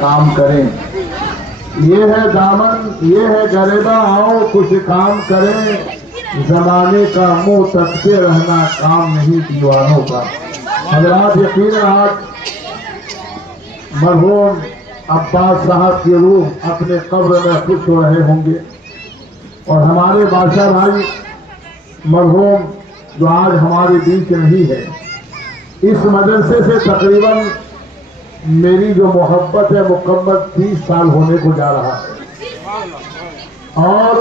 کام کریں. یہ ہے دامن یہ ہے گریباں آؤ کچھ کام کریں. زمانے کا منہ تکتے رہنا کام نہیں دیوانوں کا. حضرات یقیناً آج مرحوم عباس صاحب کی روح اپنے قبر میں خوش ہو رہے ہوں گے اور ہمارے بادشاہ بھائی مرحوم جو آج ہمارے بیچ نہیں ہے اس مدرسے سے تقریباً میری جو محبت ہے مکمل 30 سال ہونے کو جا رہا ہے. اور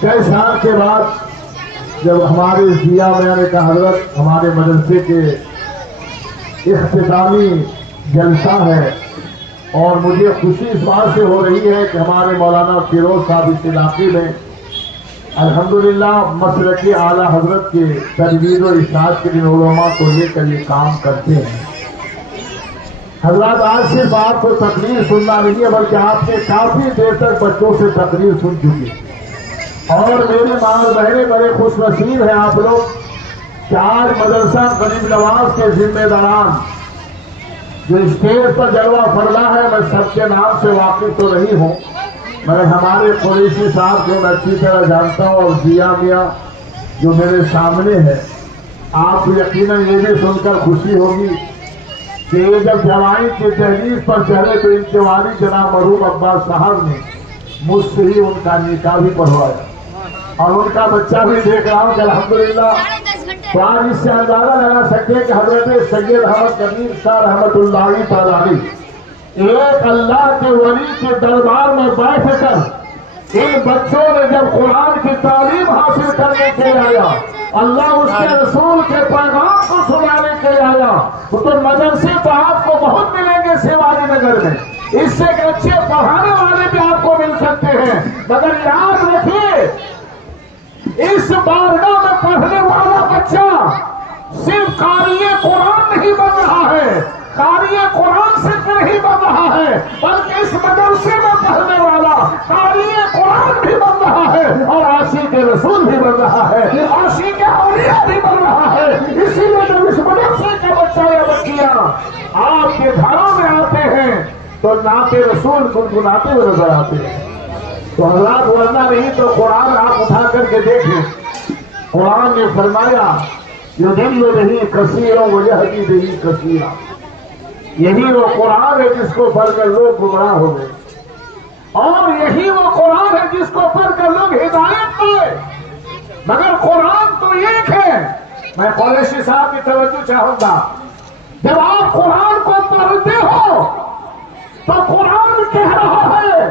کئی سال کے بعد جب ہمارے ضیاء میاں کا حضرت ہمارے مدرسے کے اختتامی جلسہ ہے اور مجھے خوشی اس بات سے ہو رہی ہے کہ ہمارے مولانا فیروز صاحب اس علاقے میں الحمدللہ مسلکی اعلیٰ حضرت کے تجویز و ارشاد کے دن علماء کو لے کر یہ کام کرتے ہیں. حضرات آج صرف آپ کو تقریر سننا نہیں ہے بلکہ آپ نے کافی دیر تک بچوں سے تقریر سن چکی اور میری ماں بہنیں بڑے خوش نصیب ہیں آپ لوگ کہ آج مدرسہ غریب نواز کے ذمہ داران جو اسٹیج پر جلوہ فرما ہے میں سب کے نام سے واقف تو نہیں ہوں مگر ہمارے قریشی صاحب کو میں اچھی طرح جانتا ہوں اور ضیاء میاں جو میرے سامنے ہے. آپ کو یقیناً یہ بھی سن کر خوشی ہوگی کہ یہ جب جوانی کی تحریر پر چڑھے تو ان کے والد جناب مرحوم عباس صاحب نے مجھ سے ہی ان کا نکاح بھی پڑھوایا اور ان کا بچہ بھی دیکھ رہا ہوں کہ الحمدللہ. تو آج اس سے اندازہ لگا سکتے کہ حضرت سید احمد کبیر شاہ رحمۃ اللہ تعالی ایک اللہ کے ولی کے دربار میں بیٹھ کر ان بچوں نے جب قرآن کی تعلیم حاصل کرنے کے لیے آیا اللہ اس کے رسول کے پیغام کو سنانے کے لیے آیا تو مدرسے تو آپ کو بہت ملیں گے شیواجی نگر میں. اس سے ایک اچھے پڑھانے والے بھی آپ کو مل سکتے ہیں مگر یاد رکھیے اس بارگاہ میں پڑھنے والا بچہ صرف قاری قرآن نہیں بن رہا ہے قاری قرآن صرف نہیں بن رہا ہے بلکہ اس مدرسے میں پڑھنے والا قاری قرآن بھی بن رہا ہے اور عاشق رسول بھی بن رہا ہے عاشق اولیاء بھی بن رہا ہے. اسی لیے جب اس مدرسے کا بچہ یا بچیاں آپ کے گھروں میں آتے ہیں تو نعت رسول گنگناتے ہوئے نظر آتے ہیں. تو حضرات ورنہ نہیں تو قرآن آپ اٹھا کر کے دیکھیں قرآن نے فرمایا یضل به کثیرا ویہدی به کثیرا. یہی وہ قرآن ہے جس کو پڑھ کر لوگ گمراہ ہو گئے اور یہی وہ قرآن ہے جس کو پڑھ کر لوگ ہدایت پائے. مگر قرآن تو ایک ہے. میں قریشی صاحب کی توجہ چاہوں گا جب آپ قرآن کو پڑھتے ہو تو قرآن کہہ رہا ہے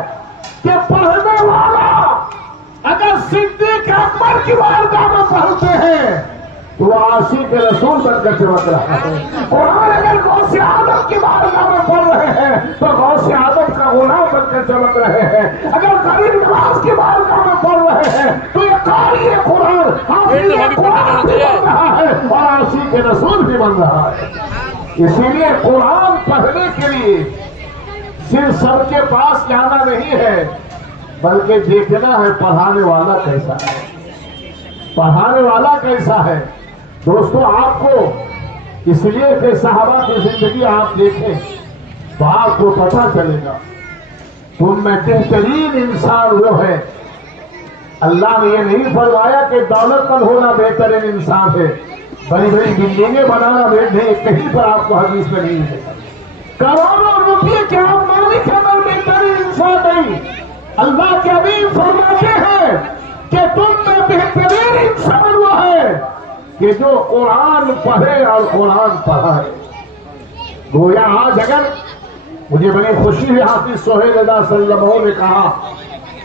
کہ پڑھنے والا اگر صدیق اکبر کی بارگاہ میں پڑھتے ہیں تو وہ عاشق رسول بن کر چمک رہا ہے. قرآن اگر غوث اعظم کی بارگاہ میں پڑھ رہے ہیں تو غوث اعظم کا غلام بن کر چمک رہے ہیں. اگر غریب نواز کی بارگاہ میں پڑھ رہے ہیں تو یہ قاری قرآن حافظ قرآن بھی بن رہا ہے اور عاشق رسول بھی بن رہا ہے. اسی لیے قرآن پڑھنے کے لیے صرف سب کے پاس جانا نہیں ہے بلکہ دیکھنا ہے پڑھانے والا کیسا ہے پڑھانے والا کیسا ہے. دوستو آپ کو اس لیے کہ صحابہ کی زندگی آپ دیکھیں تو آپ کو پتہ چلے گا تم میں بہترین انسان وہ ہے. اللہ نے یہ نہیں فرمایا کہ دولت مند ہونا بہترین انسان ہے بڑی بڑی بلڈنگیں بنانا نہیں کہیں پر آپ کو حدیث میں نہیں ہے. کروڑوں روپئے کے آپ مالک ہیں بہترین انسان نہیں. اللہ کے حبیب فرماتے ہیں کہ تم میں بہترین انسان وہ ہے کہ جو قرآن پڑھے اور قرآن پڑھائے. گویا آج اگر مجھے بڑی خوشی ہے حافظ سہیل رضا صلی اللہ علیہ وسلم نے کہا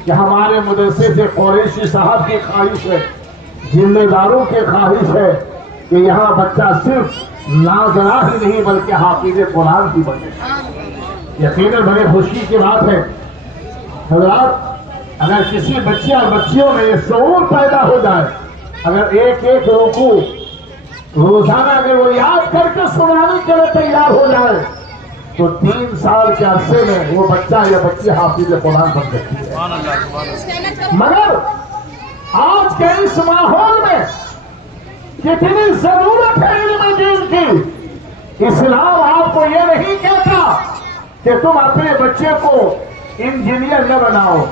کہ ہمارے مدرسے سے قریشی صاحب کی خواہش ہے ذمہ داروں کی خواہش ہے کہ یہاں بچہ صرف ناظرہ ہی نہیں بلکہ حافظ قرآن کی بنے. یقیناً بڑی خوشی کی بات ہے. حضرات اگر کسی بچے اور بچیوں میں یہ شعور پیدا ہو جائے اگر ایک ایک رکوع روزانہ اگر وہ یاد کر کے سنانے کے لیے تیار ہو جائے تو 3 سال کے عرصے میں وہ بچہ یا بچی حافظ قرآن بن سکتی ہے. مگر آج کے اس ماحول میں کتنی ضرورت ہے علم دین کی. اسلام آپ کو یہ نہیں کہتا کہ کہ تم اپنے بچے کو انجینئر نہ بناؤ،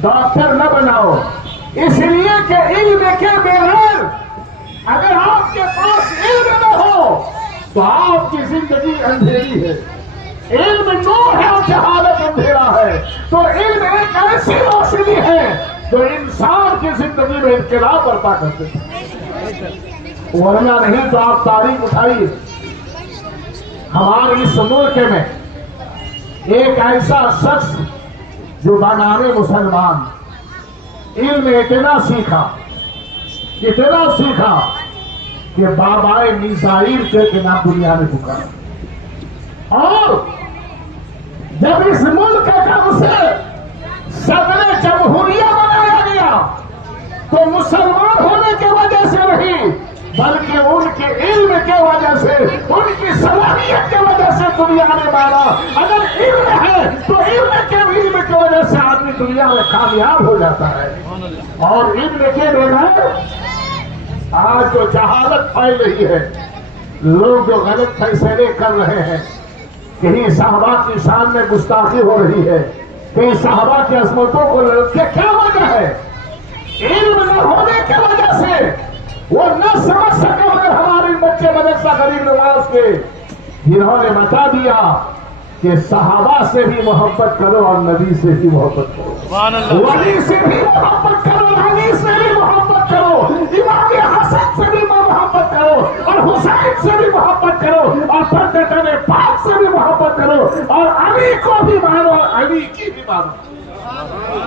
ڈاکٹر نہ بناؤ، اس لیے کہ علم کے بغیر اگر آپ کے پاس علم نہ ہو تو آپ کی زندگی اندھیری ہے۔ علم نور ہے اور جہالت اندھیرا ہے، تو علم ایک ایسی روشنی ہے جو انسان کی زندگی میں انقلاب برپا کرتے ہیں، ورنہ نہیں تو آپ تاریخ اٹھائیے۔ ہمارے اس ملک میں ایک ایسا شخص جو بنام مسلمان علم اتنا سیکھا کہ بابائے میزائیل کے نام دنیا میں پکارا، اور جب اس ملک کا اسے صدر جمہوریہ بنایا گیا تو مسلمان ہونے کی وجہ سے نہیں بلکہ ان کے علم کی وجہ سے، ان کی صلاحیت کی وجہ سے دنیا نے مانا۔ اگر علم ہے تو علم کی وجہ سے آدمی دنیا میں کامیاب ہو جاتا ہے، اور علم کے بغیر آج جو جہالت پھیل رہی ہے، لوگ جو غلط فیصلے کر رہے ہیں، کہیں صحابہ کی شان میں گستاخی ہو رہی ہے، کہیں صحابہ کی عظمتوں کو لڑکے، کیا وجہ ہے؟ علم نہ ہونے کی وجہ سے وہ نہ سمجھ سکے، مگر ہمارے بچے مدرسہ غریب نواز کے جنہوں نے بتا دیا کہ صحابہ سے بھی محبت کرو اور نبی سے بھی محبت کرو، ولی سے بھی محبت کرو، علی سے بھی محبت کرو، امام حسن سے بھی محبت کرو، اور حسین سے بھی محبت کرو، اور پردتن پاک سے بھی محبت کرو، اور علی کو بھی مانو اور علی کی بھی مانو،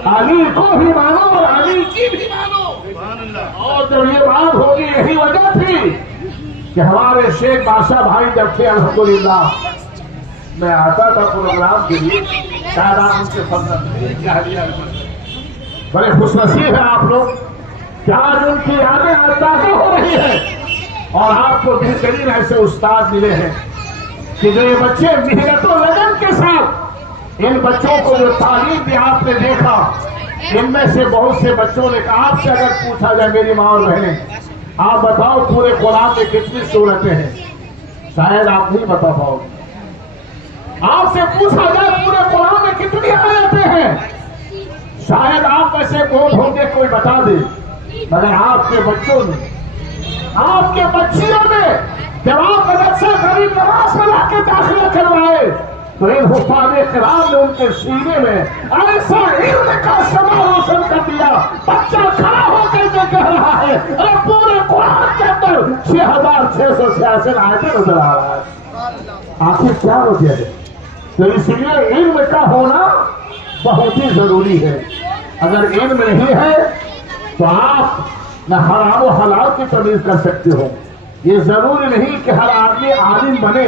علی کو بھی مانو اور علی کی بھی مانو۔ اور جب یہ بات ہوگی، یہی وجہ تھی کہ ہمارے شیخ بادشاہ بھائی جب تھے الحمدللہ، میں آتا تھا پروگرام کے لیے، شاید آپ ان سے بڑے خوش نصیب ہیں آپ لوگ کہ آج ان کی یادیں تازہ ہو رہی ہے، اور آپ کو بہترین ایسے استاد ملے ہیں کہ جو یہ بچے محنت و لگن کے ساتھ، ان بچوں کو جو تعلیم بھی آپ نے دیکھا، ان میں سے بہت سے بچوں نے کہا، آپ سے اگر پوچھا جائے میری ماں اور بہنیں، آپ بتاؤ پورے قرآن میں کتنی سورتیں ہیں، شاید آپ نہیں بتا پاؤ گے۔ آپ سے پوچھا جائے پورے قرآن میں کتنی آیتیں ہیں، شاید آپ میں سے ہوں گے کوئی بتا دے، مگر آپ کے بچوں نے، آپ کے بچیوں نے جب آپ مدرسہ غریب نواز میں لا کے داخلہ کروائے تو ان حفاظ کرام نے ان کے سینے میں ایسا علم کا شمع روشن کر دیا، بچہ کھڑا ہو کر کے کہہ رہا ہے اور پورے قرآن کے اندر 6666 آیتیں نظر آ رہا ہے۔ آخر کیا وجہ ہے؟ تو اس لیے علم کا ہونا بہت ہی ضروری ہے۔ اگر علم نہیں ہے تو آپ نہ حرام و حلال کی تمیز کر سکتے ہو۔ یہ ضروری نہیں کہ ہر آدمی عالم بنے،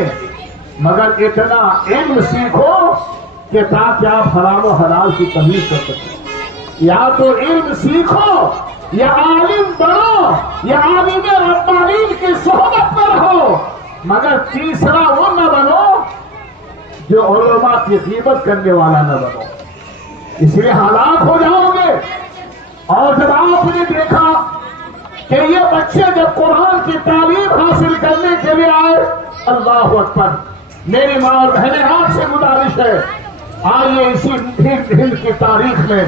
مگر اتنا علم سیکھو کہ تاکہ آپ حرام و حلال کی تمیز کر سکیں۔ یا تو علم سیکھو یا عالم بنو یا عالم ربانین کی صحبت میں رہو، مگر تیسرا وہ نہ بنو جو علماء کی غیبت کرنے والا نہ بنو، اس لیے ہلاک ہو جاؤ گے۔ اور جب آپ نے دیکھا کہ یہ بچے جب قرآن کی تعلیم حاصل کرنے کے لیے آئے، اللہ اکبر، میری ماں اور بہنیں آپ سے گزارش ہے، آئیے اسی ہند کی تاریخ میں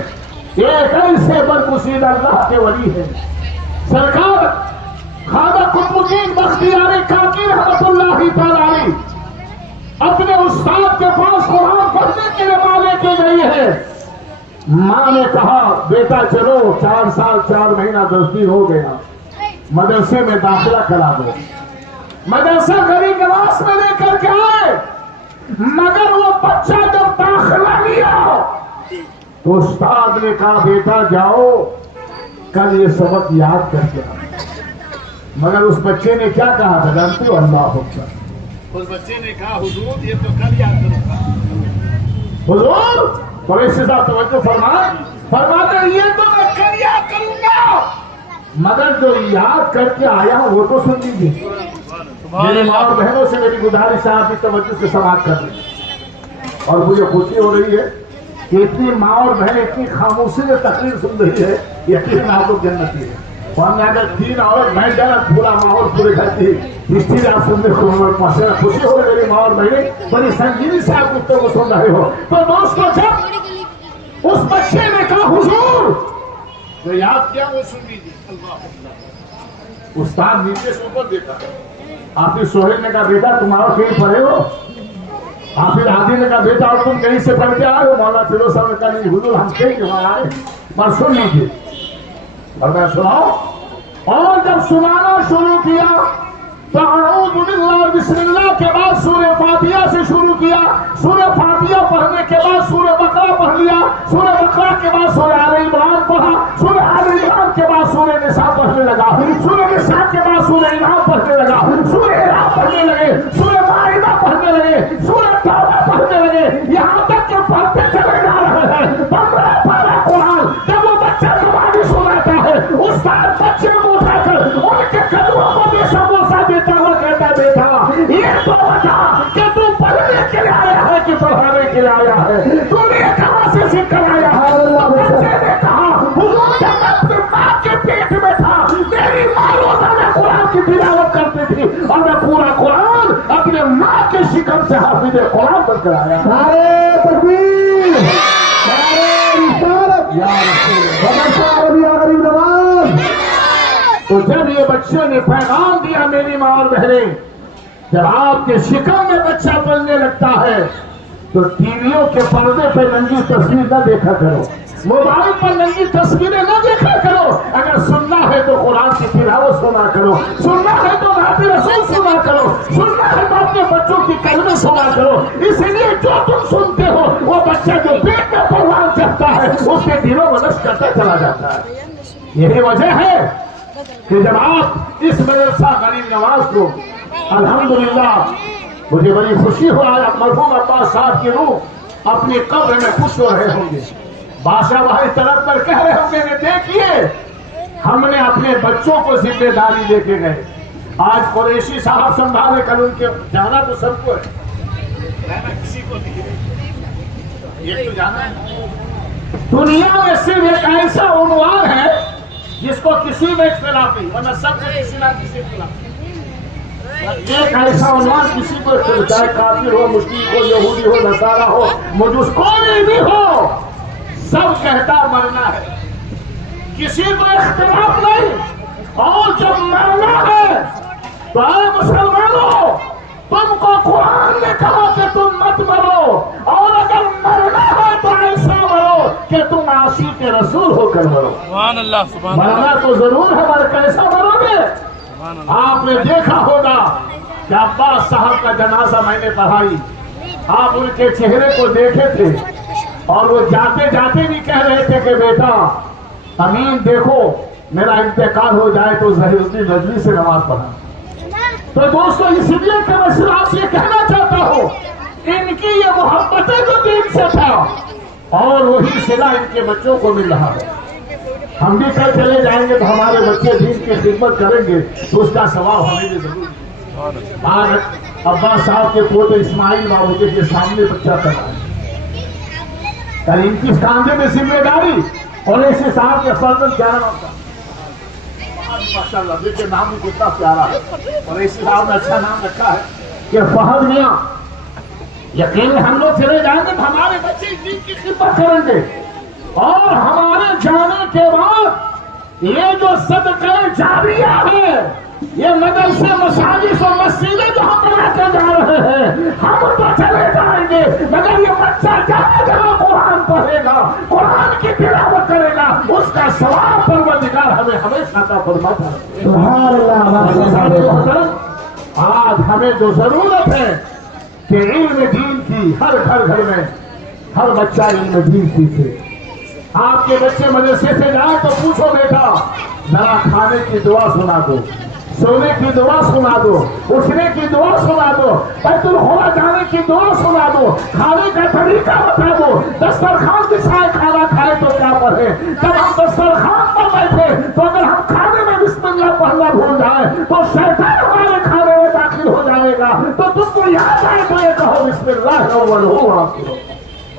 ایک ایسے برگزیدہ اللہ کے ولی ہیں، سرکار خواجہ قطب الدین بختیار کاکی رحمۃ اللہ تعالی علیہ اپنے استاد کے پاس قرآن پڑھنے کے لیے ماں لے کے گئی ہے۔ ماں نے کہا بیٹا چلو 4 سال 4 مہینہ 10 دن ہو گیا، مدرسے میں داخلہ کرا دو۔ مدرسہ غریب نواز میں لے کر کے آئے، مگر وہ بچہ جب داخلہ لیا تو استاد نے کہا بیٹا جاؤ کل یہ سبق یاد کر کے آؤ۔ مگر اس بچے نے کیا کہا تھا جانتے ہو؟ اللہ اکبر۔ اس بچے نے کہا حضور یہ تو کل یاد کروں گا۔ حضور بڑے سے ساتھ توجہ فرماتے یہ تو میں کل یاد کروں گا، مگر جو یاد کر کے آیا ہوں وہ تو سن لیجیے۔ میری ماں اور بہنوں سے میری گزارش ہے آپ بھی توجہ سے سماعت کر لیں، اور مجھے خوشی ہو رہی ہے کہ اتنی ماں اور بہن اتنی خاموشی سے تقریر سن رہی ہے، یقیناً آپ لوگ جنتی ہیں۔ میں اگر 3 عورت بیٹھ جائے پورا ماحول پورے گھر کی ہسٹری آپ سننے کو خوشی ہو رہی میری ماں اور بہنیں بڑی سنجیدگی سے آپ گفتگو کو سن رہے ہو. تو دوستو جب اس بچے نے کہا حضور جو یاد کیا وہ سن لیجیے. استاد نیچے سے اوپر دیکھا. حافظ سہیل نے کہا بیٹا تمہارا کہیں پڑھے ہو؟ حافظ عادی نے کہا بیٹا اور تم کہیں سے پڑھ کے آئے ہو؟ مولانا فیروز صاحب نے کہا نہیں حضور ہم کہیں کہ وہاں آئے. پر سن لیجیے اور میں سناؤ. اور جب سنانا شروع کیا تو اعوذ باللہ بسم اللہ کے بعد سورہ فاتحہ سے شروع کیا. سورہ فاتحہ پڑھنے کے بعد سورہ بقرہ پڑھ لیا. سورہ بقرہ کے بعد سورہ آل عمران پڑھا. سورہ آل عمران کے بعد سورہ نساء پڑھنے لگا. سورہ نساء کے بعد سورہ انعام پڑھنے لگا. سورہ انعام پڑھنے لگے. سورہ مائدہ پڑھنے لگے. سورہ توبہ پڑھنے لگے. یہاں تک کہ پڑھتے چلے جا رہے ہیں 15 پارہ قرآن. جب وہ بچہ زبانی سناتا ہے استاد بچے کو اٹھا کر ان کے قدموں کو بھی سموسہ دیتا ہوا کہتا بیٹا یہ تو بتا کہ تو پڑھنے کے لیے آیا ہے کہ پڑھانے کے لیے آیا ہے؟ تو نے کہاں سے سیکھ کر آیا ہے؟ بچے نے کہا حضور جب میں اپنی ماں کے پیٹ میں تھا میری ماں روزانہ قرآن کی تلاوت کرتی تھی اور میں پورا قرآن اپنے ماں کے شکم سے حافظ قرآن بن کر آیا. نعرہ تکبیر، نعرہ رسالت، یا رسول اللہ. تو جب یہ بچے نے پیغام دیا میری ماں اور بہنیں جب آپ کے شکم میں بچہ پلنے لگتا ہے تو ٹی ویوں کے پردے پہ ننگی تصویر نہ دیکھا کرو. موبائل پر ننگی تصویریں نہ دیکھا کرو. اگر سننا ہے تو قرآن کی تلاوت سنا کرو. سننا ہے تو نعت رسول سنا کرو. سننا ہے تو اپنے بچوں کی کلمیں سنا کرو. اس لیے جو تم سنتے ہو وہ بچہ جو پیٹ میں پروان چڑھتا ہے اس کے دلوں میں نشر کرتا چلا جاتا ہے. یہی وجہ ہے کہ جب آپ اس مدرسہ غریب نواز کو الحمدللہ مجھے بڑی خوشی ہو رہا ہے مرحوم عباس صاحب کی روح اپنی قبر میں خوش ہو رہے ہوں گے. بادشاہ بھائی طرف پر کہہ رہے ہوں گے کہ دیکھیے ہم نے اپنے بچوں کو ذمہ داری دے کے گئے. آج قریشی صاحب سنبھالے کل ان کے جانا تو سب کو ہے کسی کو نہیں. یہ تو جانا ہے دنیا میں صرف ایک ایسا عنوان ہے جس کو کسی میں اختلاف نہیں ورنہ سب کو کسی نہ کسی اختلاف. ایک ایسا عنوان کسی کو چاہے کافر ہو مشرک ہو یہودی ہو نصارہ ہو مجوس کوئی بھی ہو سب کہتا مرنا ہے. کسی کو اختلاف نہیں. اور جب مرنا ہے تو اے مسلمانوں تم کو قرآن نے کہا کہ تم مت مرو اور اگر مرنا ہے تو ایسا مرو کہ تم عاشق رسول ہو کر مرو. سبحان اللہ سبحان اللہ. مرنا تو ضرور ہے مگر کیسا مرو گے؟ آپ نے دیکھا ہوگا کہ عباس صاحب کا جنازہ میں نے پڑھائی. آپ ان کے چہرے کو دیکھے تھے اور وہ جاتے جاتے بھی کہہ رہے تھے کہ بیٹا امین دیکھو میرا انتقال ہو جائے تو ظہیر الدین رضوی سے نماز پڑھا. تو دوستو اس لیے کہ میں صرف سے کہنا چاہتا ہوں ان کی یہ محبت جو دین سے تھا اور وہی صلہ ان کے بچوں کو مل رہا ہے. ہم بھی کل چلے جائیں گے تو ہمارے بچے دین کی خدمت کریں گے تو اس کا ثواب ہمیں بھی ضرور. آج عباس صاحب کے پوتے اسماعیل بابو کے سامنے بچہ کر رہا ہے. کل ان کی کاندھے میں ذمہ داری اور ایسے صاحب کے فرزند کیا نام تھا ماشاء اللہ دیکھیے نام بھی کتنا پیارا ہے اور ایسے صاحب نے اچھا نام رکھا ہے کہ فہد میاں. یقین ہم لوگ چلے جائیں گے تو ہمارے بچے دین کی خدمت کریں گے اور ہمارے جانے کے بعد یہ جو صدقہ جاریہ ہے یہ مدرسے مساجد و مسجدیں جو ہم بناتے جا رہے ہیں ہم تو چلے جائیں گے مگر یہ بچہ جہاں جہاں قرآن پڑھے گا قرآن کی تلاوت کرے گا اس کا ثواب پروردگار ہمیں ہمیشہ عطا فرماتا ہے. سبحان اللہ. آج ہمیں جو ضرورت ہے کہ علم دین کی ہر گھر میں ہر بچہ علم دین سیکھے. آپ کے بچے مدرسے سے جائیں تو پوچھو بیٹا ذرا کھانے کی دعا سنا دو سونے کی دعا سنا دو اٹھنے کی دعا سنا دو بیت الخلا جانے کی دعا سنا دو کھانے کا طریقہ بتا دو دسترخوان بچھائے کھانا کھائے تو کیا پڑھے. جب ہم دسترخوان پر بیٹھے تو اگر ہم کھانے میں بسم اللہ پڑھنا بھول جائیں تو شیطان ہمارے کھانے میں داخل ہو جائے گا. تو تم کو یاد آئے تو یہ کہو بسم اللہ اول.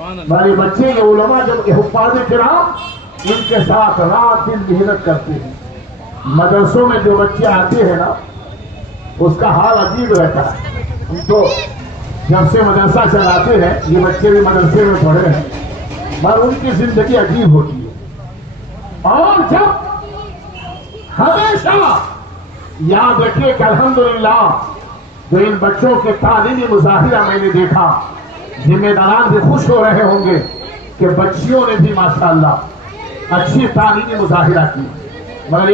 ہمارے بچے یہ علماء جب حفاظ کرام ان کے ساتھ رات دن محنت کرتے ہیں مدرسوں میں جو بچے آتے ہیں نا اس کا حال عجیب رہتا ہے. ہم تو جب سے مدرسہ چلاتے ہیں, یہ بچے بھی مدرسے میں پڑھے ہیں, مگر ان کی زندگی عجیب ہوتی ہے. اور جب ہمیشہ یاد رکھیے کہ الحمدللہ جو ان بچوں کے تعلیمی مظاہرہ میں نے دیکھا, ذمہ داران بھی خوش ہو رہے ہوں گے کہ بچیوں نے بھی ماشاءاللہ اچھی تعلیمی مظاہرہ کی. مگر